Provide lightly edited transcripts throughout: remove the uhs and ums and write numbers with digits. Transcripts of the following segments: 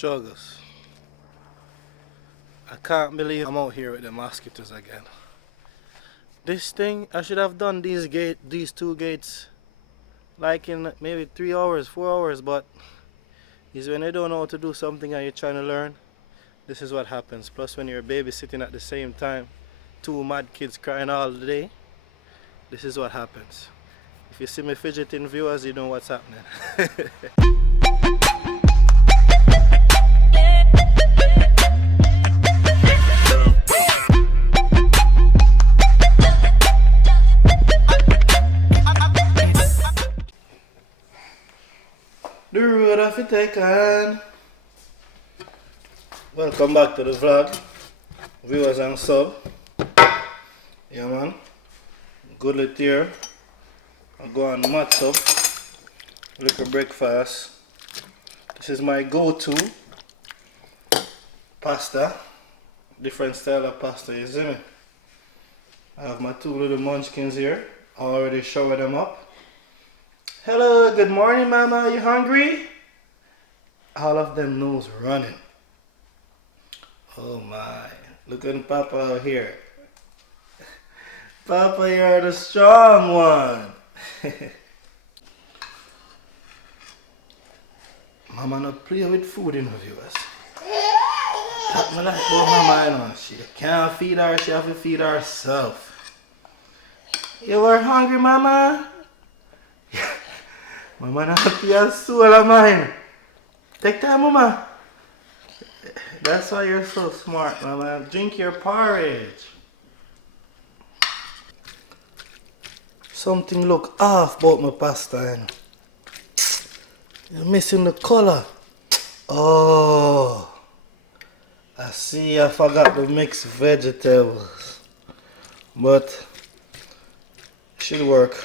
struggles. I can't believe I'm out here with the mosquitoes again. This thing, I should have done these two gates like in maybe 3 hours, 4 hours, but is when you don't know how to do something and you're trying to learn, this is what happens. Plus when you're babysitting at the same time, two mad kids crying all day, this is what happens. If you see me fidgeting, viewers, you know what's happening. The road of it taken. Welcome back to the vlog, viewers and sub. Yeah man, Goodlitt here. I'll go on mats up, little breakfast. This is my go-to pasta, different style of pasta, you see me? I have my two little munchkins here, I already showered them up. Hello, good morning mama, you hungry? All of them nose running. Oh my, look at Papa out here. Papa, you're the strong one. Mama not play with food in her viewers. That me like about mama, you know. She can't feed her, she have to feed herself. You were hungry, mama? Mama not be a soul of mine. Take time, mama. That's why you're so smart, mama. Drink your porridge. Something look off about my pasta, you know. You're missing the color. Oh, I see I forgot to mix vegetables. But it should work.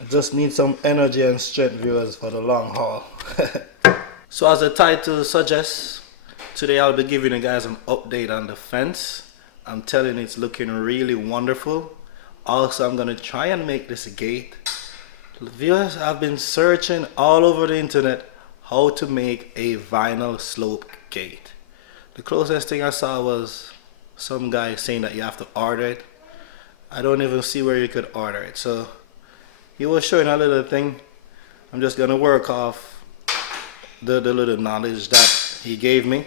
I just need some energy and strength, viewers, for the long haul. So as the title suggests, today I'll be giving you guys an update on the fence. I'm telling you, it's looking really wonderful. Also, I'm gonna try and make this gate. Viewers, I've been searching all over the internet how to make a vinyl slope gate. The closest thing I saw was some guy saying that you have to order it. I don't even see where you could order it. So he was showing a little thing. I'm just gonna work off the little knowledge that he gave me,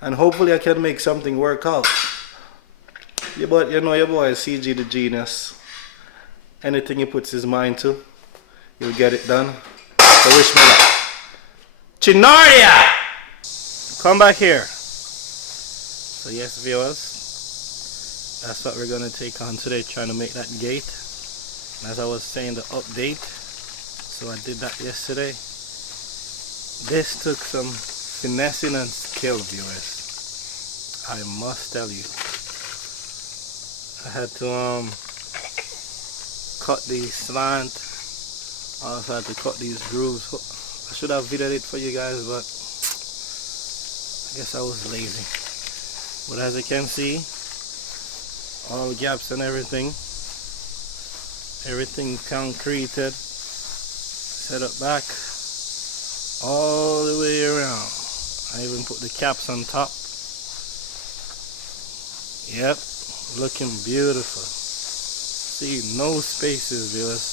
and hopefully I can make something work out. Yeah, but you know your boy is CG the genius. Anything he puts his mind to, he'll get it done. So wish me luck. Chinardia! Come back here. So yes, viewers, that's what we're gonna take on today, trying to make that gate. And as I was saying, the update, so I did that yesterday. This took some finessing and skill, viewers. I must tell you. I had to cut the slant. I also had to cut these grooves. I should have videoed it for you guys, but I guess I was lazy. But as you can see, all gaps and everything concreted, set up back all the way around. I even put the caps on top. Yep, looking beautiful. See, no spaces, viewers.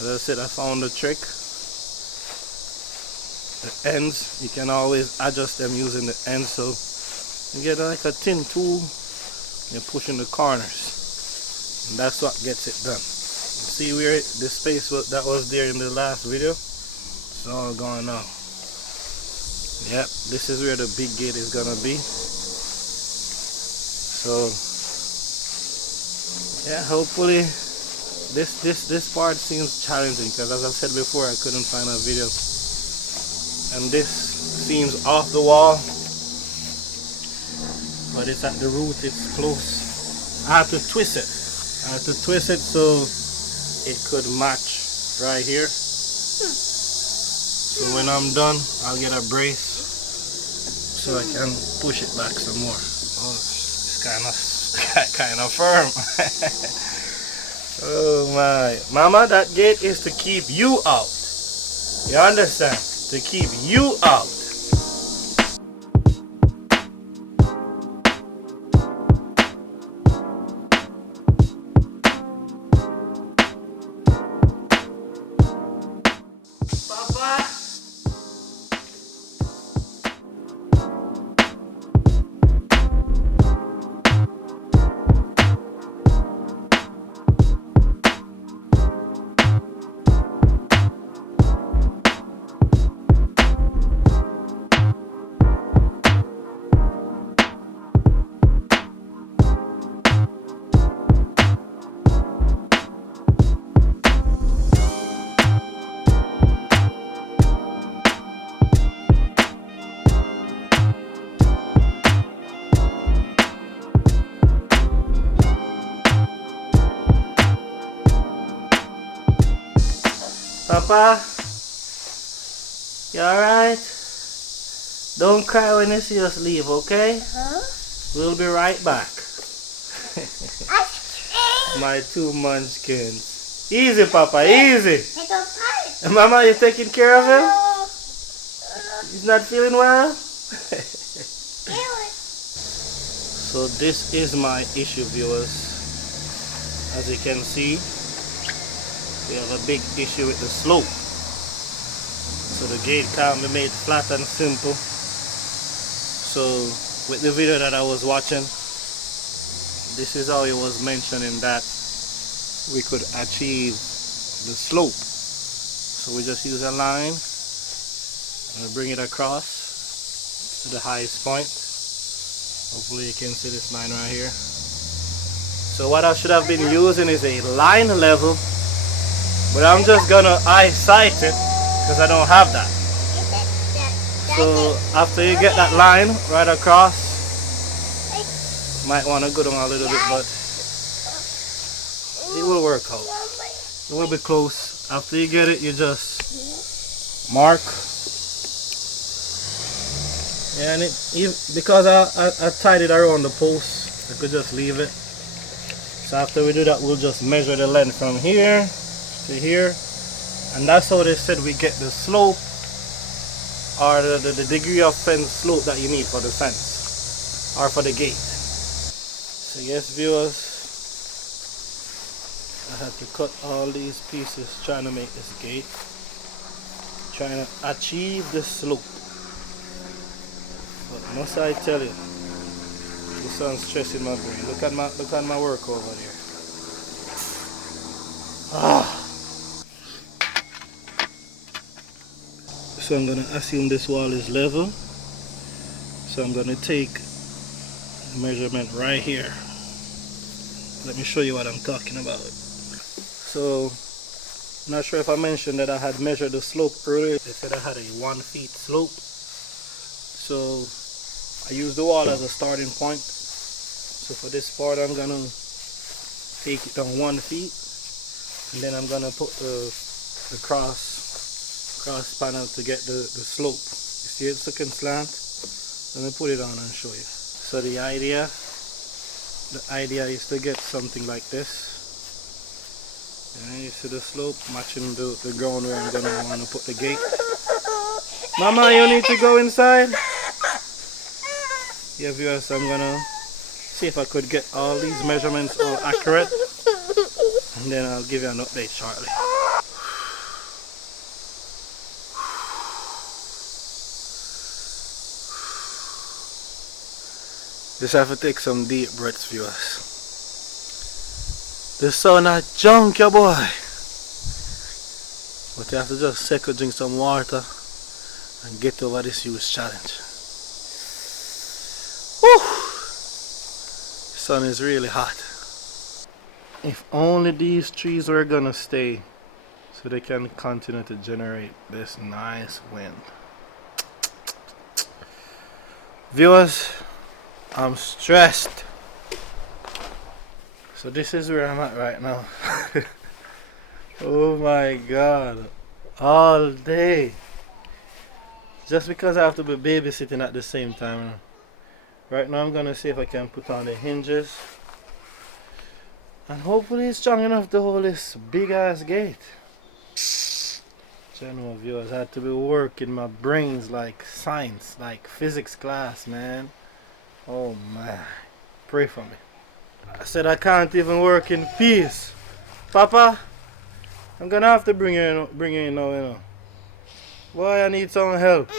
As I said, I found the trick. The ends, you can always adjust them using the ends, so you get like a thin tool, you're pushing the corners, and that's what gets it done. You see where the space that was there in the last video? It's all gone now. Yep, this is where the big gate is gonna be. So yeah, hopefully this part seems challenging, because as I said before, I couldn't find a video. And this seems off the wall, but it's at the root, it's close. I have to twist it. I have to twist it so it could match right here. So when I'm done, I'll get a brace so I can push it back some more. Oh, it's kind of firm. Oh my. Mama, that gate is to keep you out. You understand? To keep you out. Papa, you alright? Don't cry when you see us leave, okay? We'll be right back. My 2 munchkins. Easy, Papa, easy. Mama, you taking care of him? He's not feeling well? So this is my issue, viewers. As you can see, we have a big issue with the slope. So the gate can't be made flat and simple. So with the video that I was watching, this is how it was mentioning that we could achieve the slope. So we just use a line and bring it across to the highest point. Hopefully you can see this line right here. So what I should have been using is a line level, but I'm just gonna eyesight it because I don't have that. So after you get that line right across, might want to go down a little bit, but it will work out. It will be close. After you get it, you just mark. Yeah, and because I tied it around the post, I could just leave it. So after we do that, we'll just measure the length from here to here, and that's how they said we get the slope, or the degree of fence slope that you need for the fence or for the gate. So yes, viewers, I had to cut all these pieces trying to make this gate, trying to achieve the slope. But must I tell you, this one's stressing my brain. Look at my work over there. So I'm gonna assume this wall is level. So I'm gonna take the measurement right here. Let me show you what I'm talking about. So I'm not sure if I mentioned that I had measured the slope earlier. They said I had a 1 feet slope. So I used the wall as a starting point. So for this part, I'm gonna take it down 1 feet, and then I'm gonna put the cross panel to get the slope. You see it's looking slant? Let me put it on and show you. So the idea is to get something like this. Yeah, you see the slope matching the ground where I'm gonna want to put the gate. Mama, you need to go inside. Yeah, viewers, I'm gonna see if I could get all these measurements all accurate, and then I'll give you an update shortly. Just have to take some deep breaths, viewers. This sound not junk, ya boy. But you have to just second drink some water and get over this huge challenge. Whew. The sun is really hot. If only these trees were gonna stay so they can continue to generate this nice wind. Viewers, I'm stressed. So this is where I'm at right now. Oh my god. All day. Just because I have to be babysitting at the same time. Right now I'm gonna see if I can put on the hinges. And hopefully it's strong enough to hold this big ass gate. General viewers, I had to be working my brains like science, like physics class, man. Oh man. Pray for me. I said I can't even work in peace. Papa, I'm gonna have to bring you in now, you know. Boy, I need some help.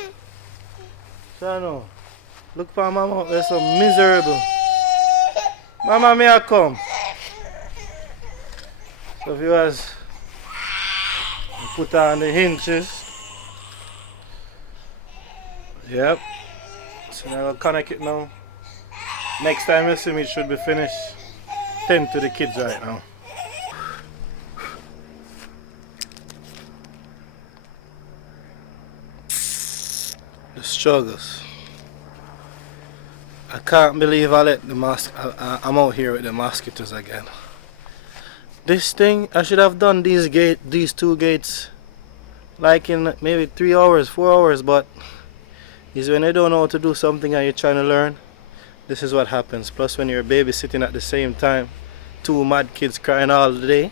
Shano, look for mama out there so miserable. Mama, may I come? So viewers, put on the hinges. Yep. So now I'll connect it now. Next time you see me, it should be finished. Tend to the kids right now. The struggles. I can't believe I let the I'm out here with the mosquitoes again. This thing, I should have done these two gates like in maybe 3 hours, 4 hours, but is when you don't know how to do something and you're trying to learn, this is what happens. Plus when you're babysitting at the same time, 2 mad kids crying all day,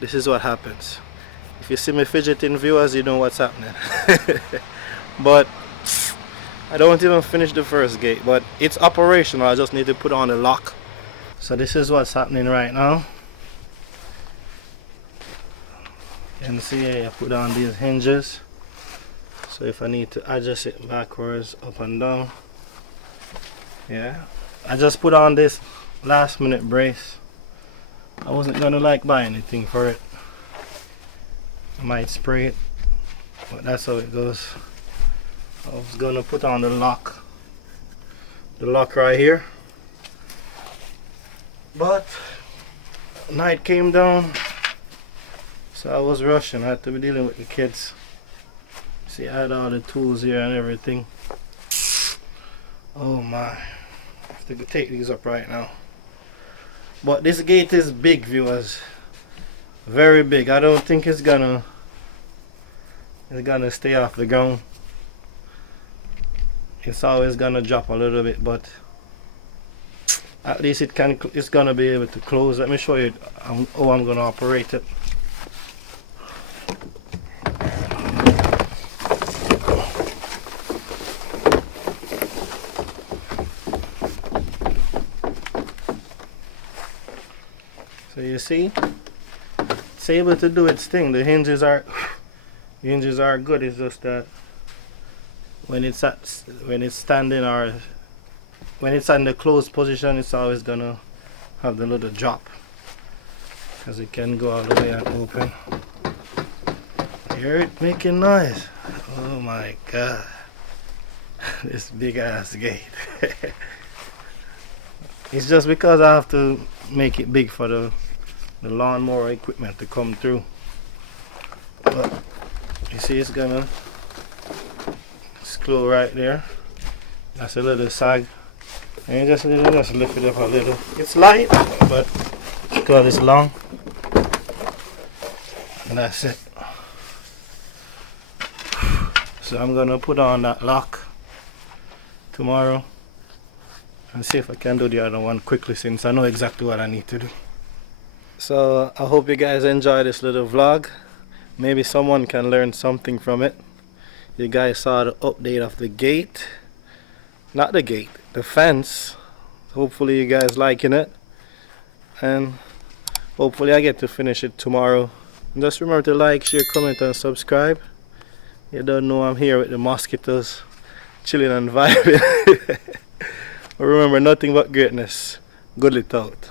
this is what happens. If you see me fidgeting, viewers, you know what's happening. But I don't even finish the first gate, but it's operational. I just need to put on the lock. So this is what's happening right now. You can see I put on these hinges. So if I need to adjust it backwards, up and down. Yeah, I just put on this last minute brace. I wasn't gonna buy anything for it. I might spray it, but that's how it goes. I was gonna put on the lock right here, but night came down, so I was rushing. I had to be dealing with the kids. See, I had all the tools here and everything. Oh my, I have to take these up right now. But this gate is big, viewers, very big. I don't think it's gonna stay off the ground. It's always gonna drop a little bit, but at least it's gonna be able to close. Let me show you how I'm gonna operate it. So you see, it's able to do its thing. The hinges are good. It's just that when it's standing or when it's in the closed position, it's always gonna have the little drop because it can go all the way and open. Hear it making noise? Oh my god, this big ass gate. It's just because I have to make it big for the lawnmower equipment to come through. But you see, it's gonna screw right there. That's a little sag, and you just lift it up a little. It's light, but because it's long, and that's it. So I'm gonna put on that lock tomorrow and see if I can do the other one quickly, since I know exactly what I need to do. So I hope you guys enjoy this little vlog. Maybe someone can learn something from it. You guys saw the update of the gate, not the gate, the fence. Hopefully you guys liking it, and hopefully I get to finish it tomorrow. And just remember to like, share, comment and subscribe. You don't know I'm here with the mosquitoes, chilling and vibing. Remember, nothing but greatness. Goodlitt out.